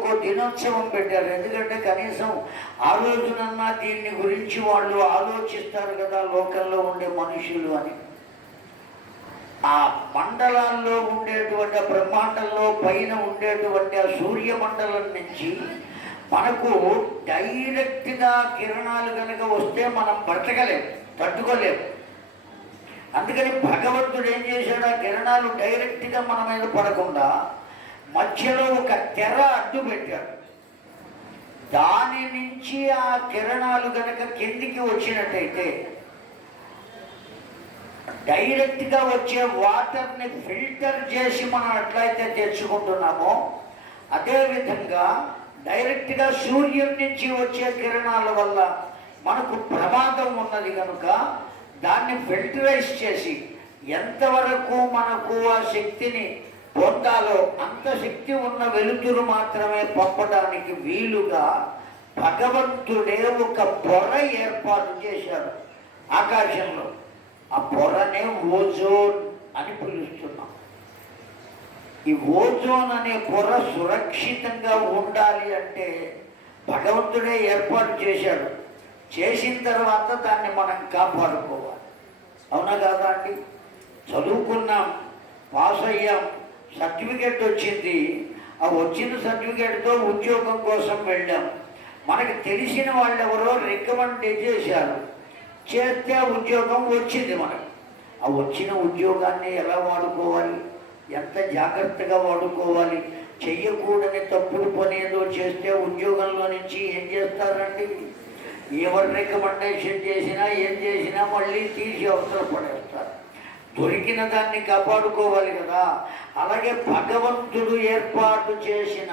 ఒక్కో దినోత్సవం పెట్టారు. ఎందుకంటే కనీసం ఆ రోజునన్నా దీన్ని గురించి వాళ్ళు ఆలోచిస్తారు కదా లోకంలో ఉండే మనుషులు అని. ఆ మండలాల్లో ఉండేటువంటి బ్రహ్మాండంలో పైన ఉండేటువంటి ఆ సూర్యమండలం నుంచి మనకు డైరెక్ట్గా కిరణాలు కనుక వస్తే మనం బ్రతకలేం తట్టుకోలేము అందుకని భగవంతుడు ఏం చేశాడు? ఆ కిరణాలు డైరెక్ట్గా మన మీద పడకుండా మధ్యలో ఒక తెర అడ్డు పెట్టారు దాని నుంచి ఆ కిరణాలు కనుక కిందికి వచ్చినట్టయితే డైరెక్ట్గా వచ్చే వాటర్ని ఫిల్టర్ చేసి మనం ఎట్లయితే తెచ్చుకుంటున్నామో అదేవిధంగా డైరెక్ట్గా సూర్యుడి నుంచి వచ్చే కిరణాల వల్ల మనకు ప్రమాదం ఉన్నది కనుక దాన్ని ఫిల్టరైజ్ చేసి ఎంతవరకు మనకు ఆ శక్తిని పొందాలో అంత శక్తి ఉన్న వెలుతురు మాత్రమే పంపడానికి వీలుగా భగవంతుడే ఒక పొర ఏర్పాటు చేశారు ఆకాశంలో. ఆ పొరనే ఓజోన్ అని పిలుస్తున్నాం. ఈ ఓజోన్ అనే పొర సురక్షితంగా ఉండాలి అంటే భగవంతుడే ఏర్పాటు చేశాడు. చేసిన తర్వాత దాన్ని మనం కాపాడుకోవాలి. అవునా కాదా అండి? చదువుకున్నాం పాస్ అయ్యాం సర్టిఫికేట్ వచ్చింది. ఆ వచ్చిన సర్టిఫికెట్తో ఉద్యోగం కోసం వెళ్ళాం. మనకి తెలిసిన వాళ్ళు ఎవరో రికమెండ్ చేశారు. చేస్తే ఉద్యోగం వచ్చింది మనకు. ఆ వచ్చిన ఉద్యోగాన్ని ఎలా వాడుకోవాలి? ఎంత జాగ్రత్తగా వాడుకోవాలి? చెయ్యకూడని తప్పుడు పని ఏదో చేస్తే ఉద్యోగంలో నుంచి ఏం చేస్తారండి? ఎవరు రికమెండేషన్ చేసినా ఏం చేసినా మళ్ళీ తీసి అవసరం పడేస్తారు. దొరికిన దాన్ని కాపాడుకోవాలి కదా. అలాగే భగవంతుడు ఏర్పాటు చేసిన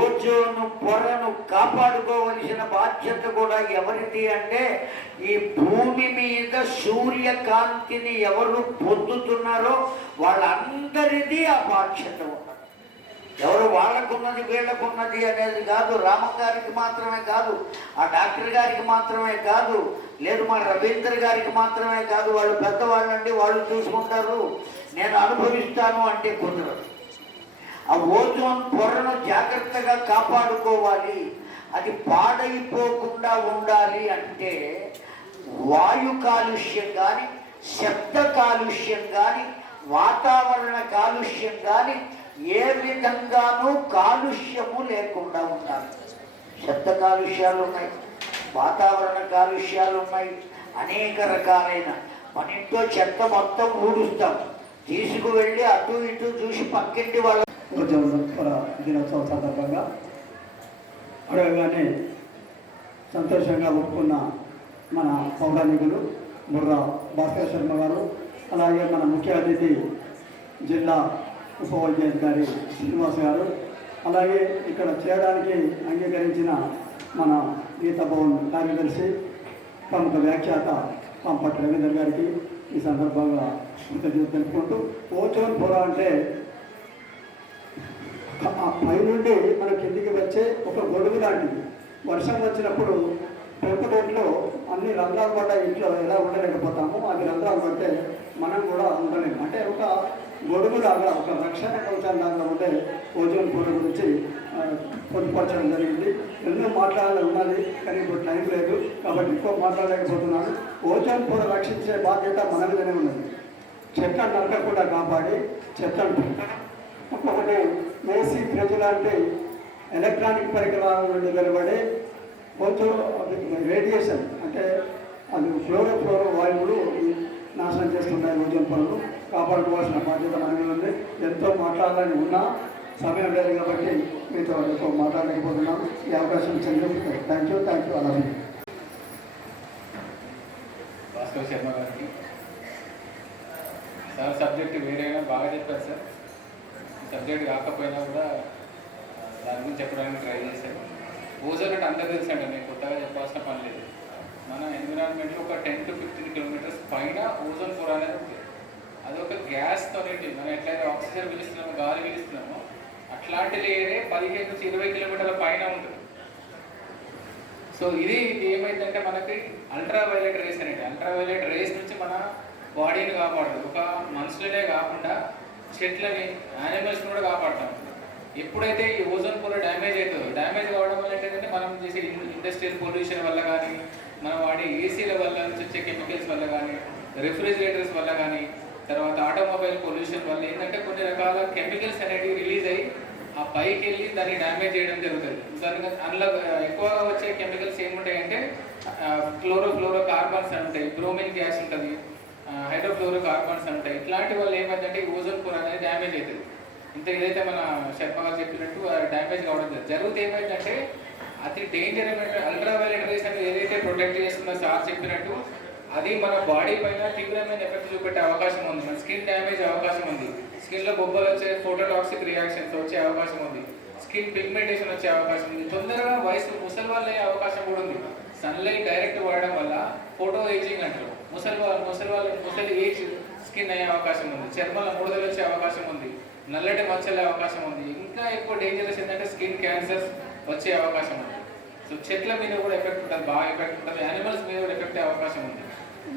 ఓజోను పొరను కాపాడుకోవలసిన బాధ్యత కూడా ఎవరిది అంటే ఈ భూమి మీద సూర్యకాంతిని ఎవరు పొందుతున్నారో వాళ్ళందరిది ఆ బాధ్యత ఉన్నది. ఎవరు వాళ్ళకున్నది వీళ్ళకున్నది అనేది కాదు. రామగారికి మాత్రమే కాదు. ఆ డాక్టర్ గారికి మాత్రమే కాదు. లేదు మా రవీంద్ర గారికి మాత్రమే కాదు. వాళ్ళు పెద్దవాళ్ళండి వాళ్ళు చూసుకుంటారు. నేను అనుభవిస్తాను అంటే కుదరదు. ఆ ఓజోన్ పొరను జాగ్రత్తగా కాపాడుకోవాలి. అది పాడైపోకుండా ఉండాలి అంటే వాయు కాలుష్యం కానీ శబ్ద కాలుష్యం కానీ వాతావరణ కాలుష్యం కానీ ఏ విధంగానూ కాలుష్యము లేకుండా ఉండాలి శబ్ద కాలుష్యాలు ఉన్నాయి వాతావరణ కాలుష్యాలు ఉన్నాయి అనేక రకాలైన. మన ఇంట్లో చెత్త మొత్తం ఊడుస్తాం. తీసుకువెళ్ళి అటు ఇటు చూసి పక్కింటి వాళ్ళ దినోత్సవం సందర్భంగా అడగగానే సంతోషంగా ఒప్పుకున్న మన పౌరాణికులు బుర్రా భాస్కర్ శర్మ గారు అలాగే మన ముఖ్య అతిథి జిల్లా ఉప గారి శ్రీనివాస్ గారు. అలాగే ఇక్కడ చేయడానికి అంగీకరించిన మన గీతా భవన్ కార్యదర్శి ప్రముఖ వ్యాఖ్యాత పంపటి రవీందర్ గారికి ఈ సందర్భంగా కృతజ్ఞత తెలుపుకుంటూ ఓచోన్ పొర అంటే ఆ పైనుండి మన కిందికి వచ్చే ఒక గొడుగు లాంటిది. వర్షం వచ్చినప్పుడు పెంకుటోట్లో అన్ని రంధ్రాలు పడ్డ ఇంట్లో ఎలా ఉండలేకపోతామో అది రంధ్రాలు పడితే మనం కూడా ఉండలేము. అంటే ఒక గొడుగులాగా ఒక రక్షణ కవచాలాగా ఉండే ఓజోన్ పొర గురించి పొందుపరచడం జరిగింది. ఎన్నో మాట్లాడాలి ఉన్నది కానీ ఇప్పుడు టైం లేదు. కాబట్టి ఎక్కువ మాట్లాడలేకపోతున్నాను. ఓజోన్ పొర రక్షించే బాధ్యత మన మీదనే ఉన్నది. చెట్లను నరకకుండా కాపాడి చెట్లను ఒకటి ఏసీ ఫ్రిడ్జ్ లాంటి ఎలక్ట్రానిక్ పరికరాల నుండి వెలువడే కొంచెం రేడియేషన్ అంటే అది ఫ్లోరో ఫ్లోరో వాయువులు నాశనం చేస్తున్నాయి ఓజోన్ పనులు కాపాడుకోవాల్సిన బాధ్యత మన మీద ఉంది. ఎంతో మాట్లాడాలని ఉన్నా సమయం లేదు కాబట్టి మీతో ఎక్కువ మాట్లాడలేకపోతున్నాం. ఈ అవకాశం ఇచ్చింది థ్యాంక్ యూ థ్యాంక్ యూ అలాగే. భాస్కర్ శర్మ గారికి. సార్ సబ్జెక్ట్ వేరేగా బాగా చెప్పారు సార్. సబ్జెక్ట్ కాకపోయినా కూడా దాని గురించి చెప్పడానికి ట్రై చేశారు. ఓజోన్ అంటే అందరూ తెలుసు అండి నేను కొత్తగా చెప్పాల్సిన పని లేదు. మన ఎన్విరాన్మెంట్లో ఒక టెన్ టు ఫిఫ్టీన్ కిలోమీటర్స్ పైన ఓజోన్ ఫోర్ అనేది గ్యాస్తో అది మనం ఎట్లయితే ఆక్సిజన్ పిలుస్తున్నామో గాలి పిలుస్తున్నామో అట్లాంటి లేయరే పదిహేను నుంచి ఇరవై కిలోమీటర్ల పైన ఉంటుంది. సో ఇది ఇది ఏమైందంటే మనకి అల్ట్రా వైలెట్ రేస్ అనేది అల్ట్రావైలెట్ రేస్ నుంచి మన బాడీని కాపాడుతుంది ఒక మనుషులనే కాకుండా చెట్లని యానిమల్స్ని కూడా కాపాడుతాం. ఎప్పుడైతే ఈ ఓజోన్ పొర డ్యామేజ్ అవుతుందో డ్యామేజ్ కావడం వల్ల ఏంటంటే మనం చేసే ఇండస్ట్రియల్ పొల్యూషన్ వల్ల కానీ మనం వాడే ఏసీల వల్ల నుంచి వచ్చే కెమికల్స్ వల్ల కానీ రెఫ్రిజిరేటర్స్ వల్ల కానీ తర్వాత ఆటోమొబైల్ పొల్యూషన్ వల్ల ఏంటంటే కొన్ని రకాల కెమికల్స్ అనేటివి రిలీజ్ అయ్యి ఆ పైకి వెళ్ళి దాన్ని డ్యామేజ్ చేయడం జరుగుతుంది. ఉదాహరణగా అందులో ఎక్కువగా వచ్చే కెమికల్స్ ఏముంటాయంటే క్లోరో ఫ్లోరో కార్బన్స్ అని ఉంటాయి బ్రోమిన్ గ్యాస్ ఉంటుంది హైడ్రోఫ్లోరో కార్బన్స్ అని ఉంటాయి. ఇట్లాంటి వల్ల ఏమైందంటే ఓజోన్ పొర అనేది డ్యామేజ్ అవుతుంది. ఇంత ఏదైతే మన శర్మ గారు చెప్పినట్టు డ్యామేజ్ కావడం జరుగుతుంది. ఏమైందంటే అతి డేంజర్ అయినట్టు అల్ట్రా వైలెట్ రేస్ అనేది ఏదైతే ప్రొటెక్ట్ చేస్తుందో సార్ చెప్పినట్టు అది మన బాడీ పైన తీవ్రమైన ఎఫెక్ట్ చూపెట్టే అవకాశం ఉంది. మన స్కిన్ డ్యామేజ్ అవకాశం ఉంది. స్కిన్లో బొబ్బలు వచ్చే ఫోటోటాక్సిక్ రియాక్షన్స్ వచ్చే అవకాశం ఉంది. స్కిన్ పిగ్మెంటేషన్ వచ్చే అవకాశం ఉంది. తొందరగా వయసు ముసలి వాళ్ళు అయ్యే అవకాశం కూడా ఉంది. సన్లైట్ డైరెక్ట్ వాడడం వల్ల ఫోటో ఏజింగ్ అంటారు. ముసలి వాళ్ళు ముసలి వాళ్ళు ముసలి ఏజ్ స్కిన్ అయ్యే అవకాశం ఉంది. చర్మల ముడతలు వచ్చే అవకాశం ఉంది. నల్లటి మచ్చలే అవకాశం ఉంది. ఇంకా ఎక్కువ డేంజరస్ ఏంటంటే స్కిన్ క్యాన్సర్స్ వచ్చే అవకాశం ఉంది. సో చెట్ల మీద కూడా ఎఫెక్ట్ ఉంటుంది బాగా ఎఫెక్ట్ ఉంటుంది. యానిమల్స్ మీద కూడా ఎఫెక్ట్ అయ్యే అవకాశం ఉంది.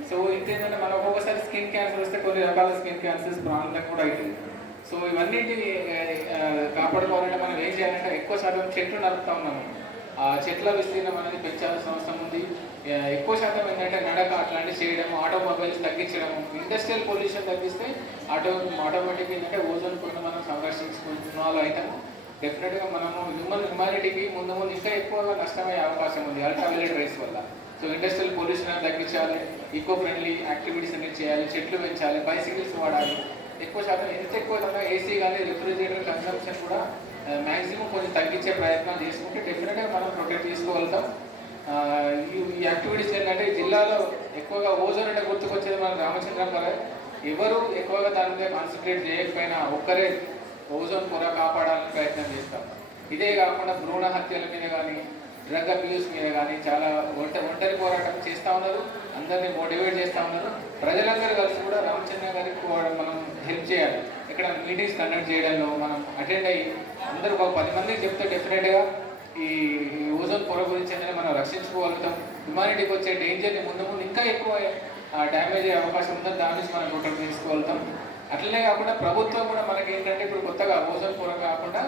సో ఇంకేంటంటే మనం ఒక్కొక్కసారి స్కిన్ క్యాన్సర్ వస్తే కొన్ని రకాల స్కిన్ క్యాన్సర్స్ ప్రాణాలకు కూడా అవుతుంది సో ఇవన్నింటిని కాపాడుకోవాలంటే మనం ఏం చేయాలంటే ఎక్కువ శాతం చెట్లు నడుపుతా ఉన్నాము. ఆ చెట్ల విస్తీర్ణం అనేది పెంచాల్సిన అవసరం ఉంది. ఎక్కువ శాతం ఏంటంటే నడక అట్లాంటివి చేయడం ఆటోమొబైల్స్ తగ్గించడం ఇండస్ట్రియల్ పొల్యూషన్ తగ్గిస్తే ఆటో ఆటోమేటిక్ ఏంటంటే ఓజోన్ పొరను మనం సంరక్షించుకుంటున్న వాళ్ళు అవుతాము డెఫినెట్గా మనము హ్యూమన్ హ్యుమానిటీకి ముందు ముందు ఇంకా ఎక్కువగా నష్టమయ్యే అవకాశం ఉంది అల్ట్రావైలెట్ రైస్ వల్ల. సో ఇండస్ట్రియల్ పొల్యూషన్ తగ్గించాలి ఈకో ఫ్రెండ్లీ యాక్టివిటీస్ అనేది చేయాలి చెట్లు పెంచాలి బైసికల్స్ వాడాలి. ఎక్కువ శాతం ఎంత ఎక్కువ ఏసీ కానీ రిఫ్రిజిరేటర్ కన్సంప్షన్ కూడా మ్యాక్సిమం కొంచెం తగ్గించే ప్రయత్నం చేసుకుంటే డెఫినెట్గా మనం ప్రొటెక్ట్ చేసుకోగలుగుతాం. ఈ యాక్టివిటీస్ ఏంటంటే జిల్లాలో ఎక్కువగా ఓజోన్ అంటే గుర్తుకొచ్చేది మన రామచంద్రం గారు. ఎవరు ఎక్కువగా దాని మీద కాన్సన్ట్రేట్ చేయకపోయినా ఒక్కరే ఓజోన్ పొర కాపాడాలని ప్రయత్నం చేస్తాం. ఇదే కాకుండా భ్రూణ హత్యల మీద కానీ డ్రగ్ అబ్యూస్ మీద కానీ చాలా ఒంట ఒంటరి పోరాటం చేస్తూ ఉన్నారు. అందరినీ మోటివేట్ చేస్తూ ఉన్నారు. ప్రజలందరూ కలిసి కూడా రామచంద్ర గారికి మనం హెల్ప్ చేయాలి. ఇక్కడ మీటింగ్స్ కండక్ట్ చేయడంలో మనం అటెండ్ అయ్యి అందరూ ఒక పది మందికి చెప్తే డెఫినెట్గా ఈ ఈ ఓజోన్ పొర గురించి అనేది మనం రక్షించుకోగలుగుతాం. హ్యుమానిటీకి వచ్చే డేంజర్ని ముందు ముందు ఇంకా ఎక్కువ డ్యామేజ్ అయ్యే అవకాశం ఉందని దాని నుంచి మనం ప్రొటెక్ట్ చేసుకోగలుగుతాం అట్లనే కాకుండా ప్రభుత్వం కూడా మనకి ఏంటంటే ఇప్పుడు కొత్తగా ఓజోన్ పొర కాకుండా